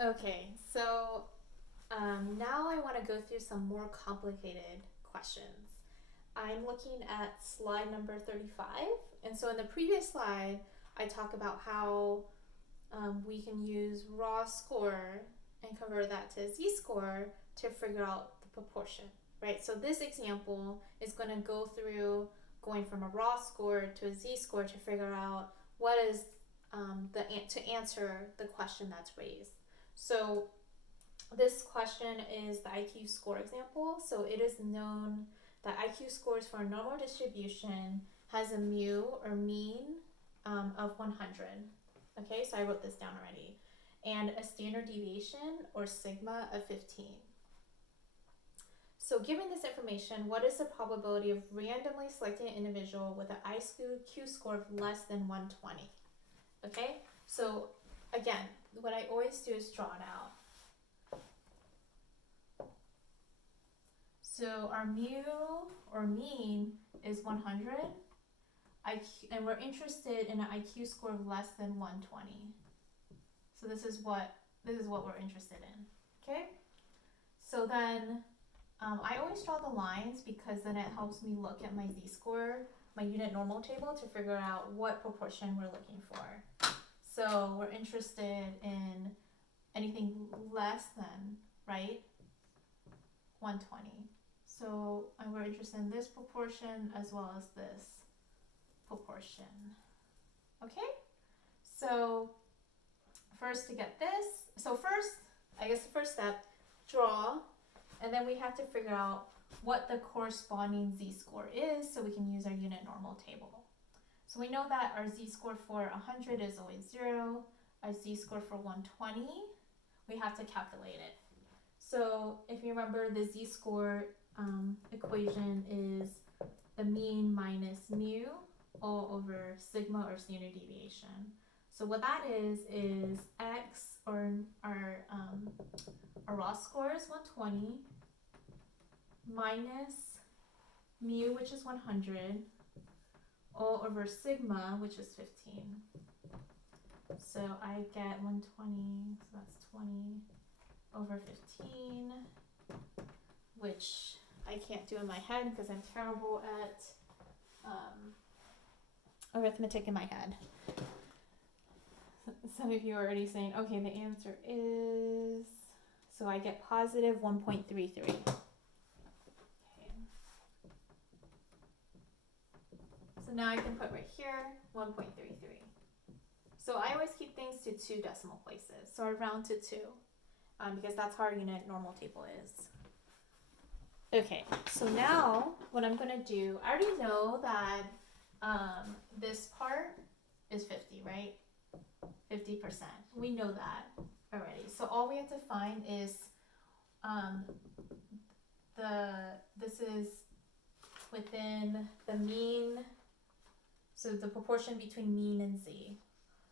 Okay, so now I want to go through some more complicated questions. I'm looking at slide number 35. And so in the previous slide, I talk about how we can use raw score and convert that to z-score to figure out the proportion, right? So this example is going to go through going from a raw score to a z-score to figure out what is to answer the question that's raised. So this question is the IQ score example. So it is known that IQ scores for a normal distribution has a mu or mean of 100. Okay, so I wrote this down already. And a standard deviation or sigma of 15. So given this information, what is the probability of randomly selecting an individual with an IQ score of less than 120? Okay, so again, what I always do is draw it out. So our mu or mean is 100, and we're interested in an IQ score of less than 120. So this is what we're interested in. Okay. So then I always draw the lines because then it helps me look at my z-score, my unit normal table, to figure out what proportion we're looking for. So we're interested in anything less than, right, 120. So we're interested in this proportion as well as this proportion. Okay? So first to get this, I guess the first step, draw, and then we have to figure out what the corresponding z-score is so we can use our unit normal table. So we know that our z-score for 100 is always 0. Our z-score for 120, we have to calculate it. So if you remember, the z-score equation is the mean minus mu all over sigma or standard deviation. So what that is x, or our raw score is 120, minus mu, which is 100, all over sigma, which is 15. So I get 120, so that's 20 over 15, which I can't do in my head because I'm terrible at arithmetic in my head. Some of you are already saying, okay, the answer is, so I get positive 1.33. Okay. So now I can put right here 1.33. So I always keep things to 2 decimal places. So I round to 2 because that's how our unit normal table is. Okay, so now what I'm going to do, I already know that this part is 50, right? 50%. We know that already. So all we have to find is this is within the mean, so the proportion between mean and z.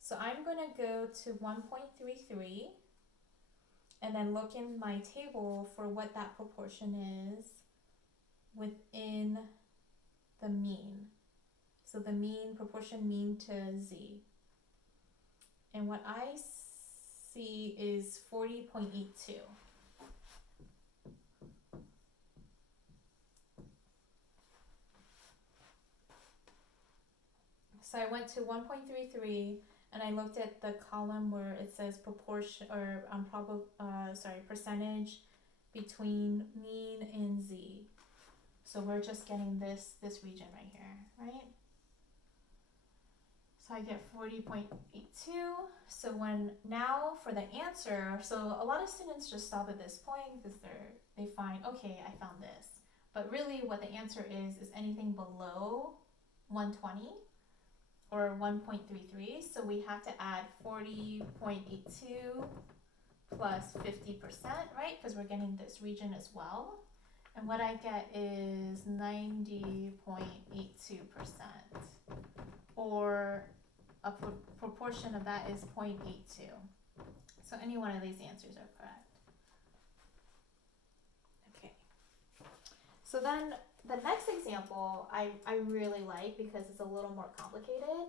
So I'm going to go to 1.33 and then look in my table for what that proportion is within the mean. So the mean, proportion mean to z. And what I see is 40.82. So I went to 1.33 and I looked at the column where it says proportion, or percentage between mean and z. So we're just getting this region right here, right? So I get 40.82. So now for the answer, so a lot of students just stop at this point because they find, okay, I found this. But really what the answer is anything below 120 or 1.33. So we have to add 40.82 plus 50%, right? Because we're getting this region as well. And what I get is 90.82%, or a proportion of that is 0.82. So any one of these answers are correct. Okay. So then the next example I really like because it's a little more complicated.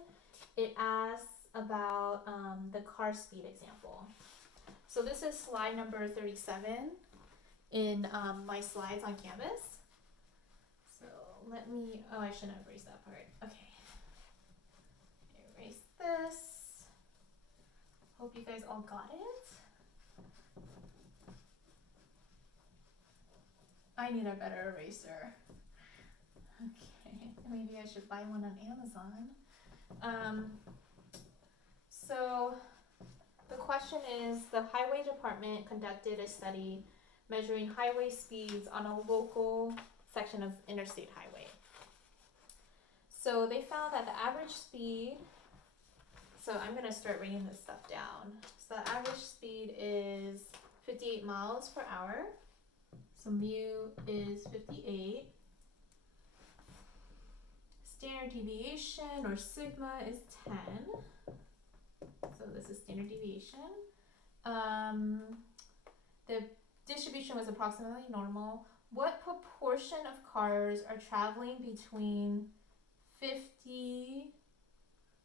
It asks about the car speed example. So this is slide number 37 in my slides on Canvas. So let me, oh, I shouldn't erase that part. Okay. Erase this. Hope you guys all got it. I need a better eraser. Okay, maybe I should buy one on Amazon. So the question is, the Highway Department conducted a study measuring highway speeds on a local section of interstate highway. So they found that the average speed, so I'm going to start writing this stuff down. So the average speed is 58 miles per hour. So mu is 58. Standard deviation, or sigma, is 10. So this is standard deviation. The distribution was approximately normal. What proportion of cars are traveling between 50,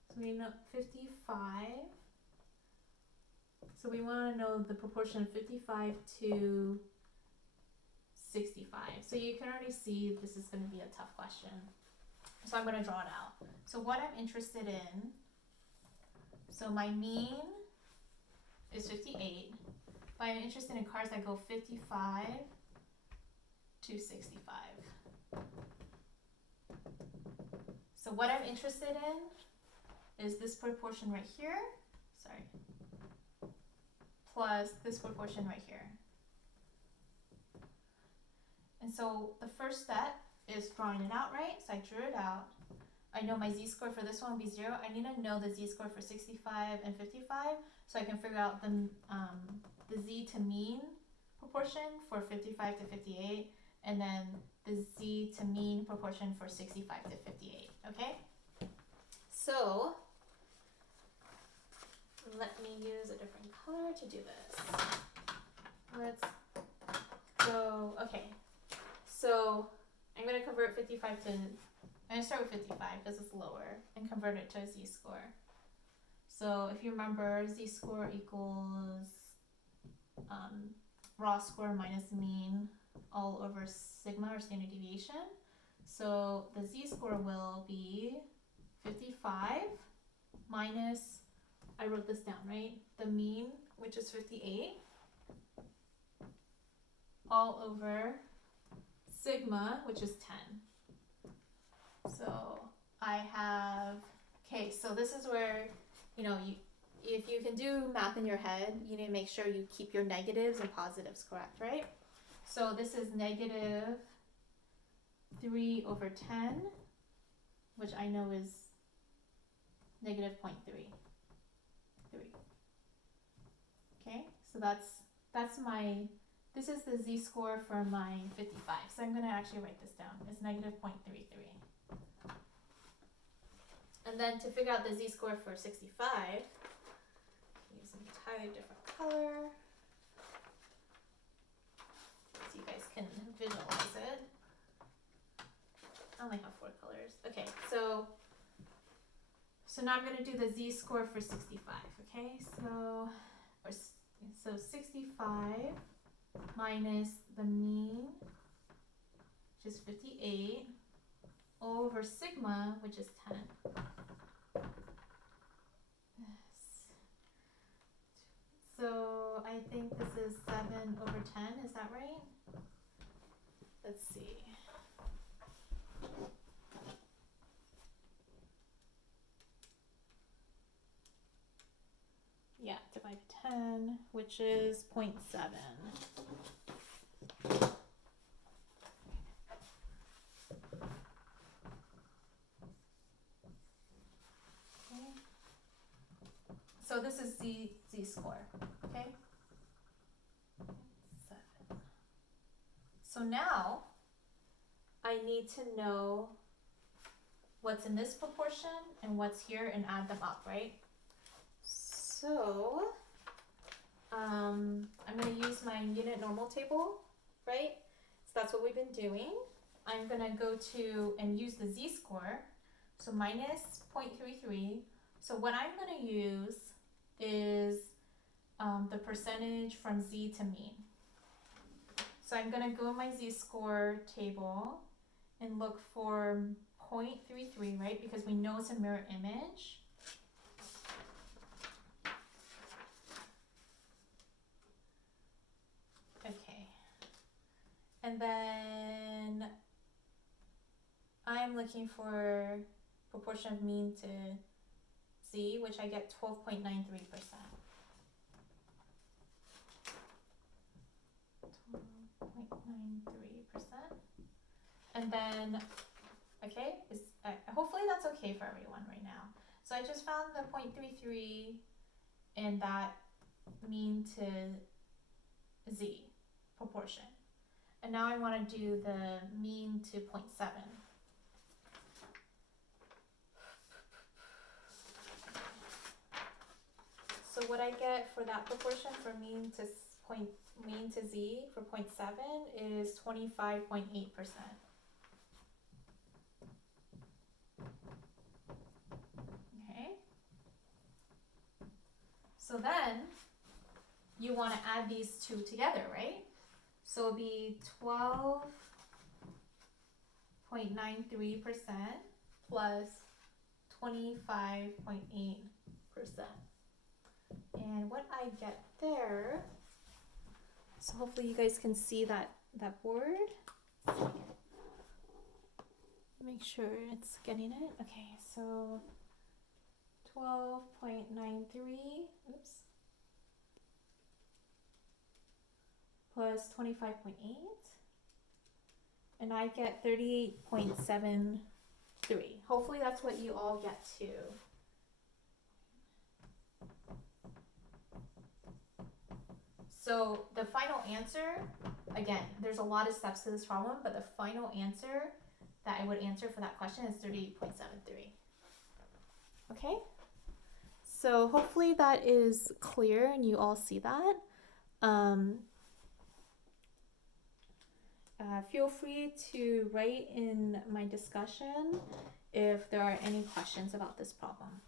so we know 55. So we want to know the proportion of 55 to 65. So you can already see this is going to be a tough question. So I'm going to draw it out. So what I'm interested in, so my mean is 58, but I'm interested in cars that go 55 to 65. So what I'm interested in is this proportion right here, sorry, plus this proportion right here. And so the first step is drawing it out, right? So I drew it out. I know my z-score for this one will be 0. I need to know the z-score for 65 and 55 so I can figure out the z to mean proportion for 55 to 58, and then the z to mean proportion for 65 to 58, okay? So let me use a different color to do this. Let's go, okay. So I'm going to convert 55 to, I'm going to start with 55 because it's lower, and convert it to a z-score. So if you remember, z-score equals raw score minus mean all over sigma, or standard deviation. So the z-score will be 55 minus, I wrote this down, right? The mean, which is 58, all over sigma, which is 10. So I have, okay, so this is where, you know, if you can do math in your head, you need to make sure you keep your negatives and positives correct, right? So this is negative 3 over 10, which I know is negative 0.3. Okay, so that's my, this is the z-score for my 55. So I'm going to actually write this down. It's negative 0.33. And then to figure out the z-score for 65, use an entirely different color so you guys can visualize it. I only have 4 colors. Okay, so now I'm going to do the z-score for 65. Okay, so 65 minus the mean, which is 58, over sigma, which is 10. So I think this is 7 over 10, is that right? Let's see. Yeah, divide by 10, which is 0.7. So this is z-score, okay? 7. So now I need to know what's in this proportion and what's here and add them up, right? So I'm going to use my unit normal table, right? So that's what we've been doing. I'm going to go to and use the z-score, so minus 0.33. So what I'm going to use is the percentage from z to mean. So I'm gonna go in my z-score table and look for 0.33, right? Because we know it's a mirror image. Okay. And then I'm looking for proportion of mean to z, which I get 12.93%. 12.93%. And then, okay, hopefully that's okay for everyone right now. So I just found the 0.33 and that mean to z proportion. And now I want to do the mean to 0.7. So what I get for that proportion for mean to z for 0.7 is 25.8%. Okay. So then you want to add these two together, right? So it'll be 12.93% plus 25.8%. And what I get there, so hopefully you guys can see that board. Make sure it's getting it. Okay, so 12.93, oops, plus 25.8, and I get 38.73. Hopefully that's what you all get too. So the final answer, again, there's a lot of steps to this problem, but the final answer that I would answer for that question is 38.73. Okay? So hopefully that is clear and you all see that. Feel free to write in my discussion if there are any questions about this problem.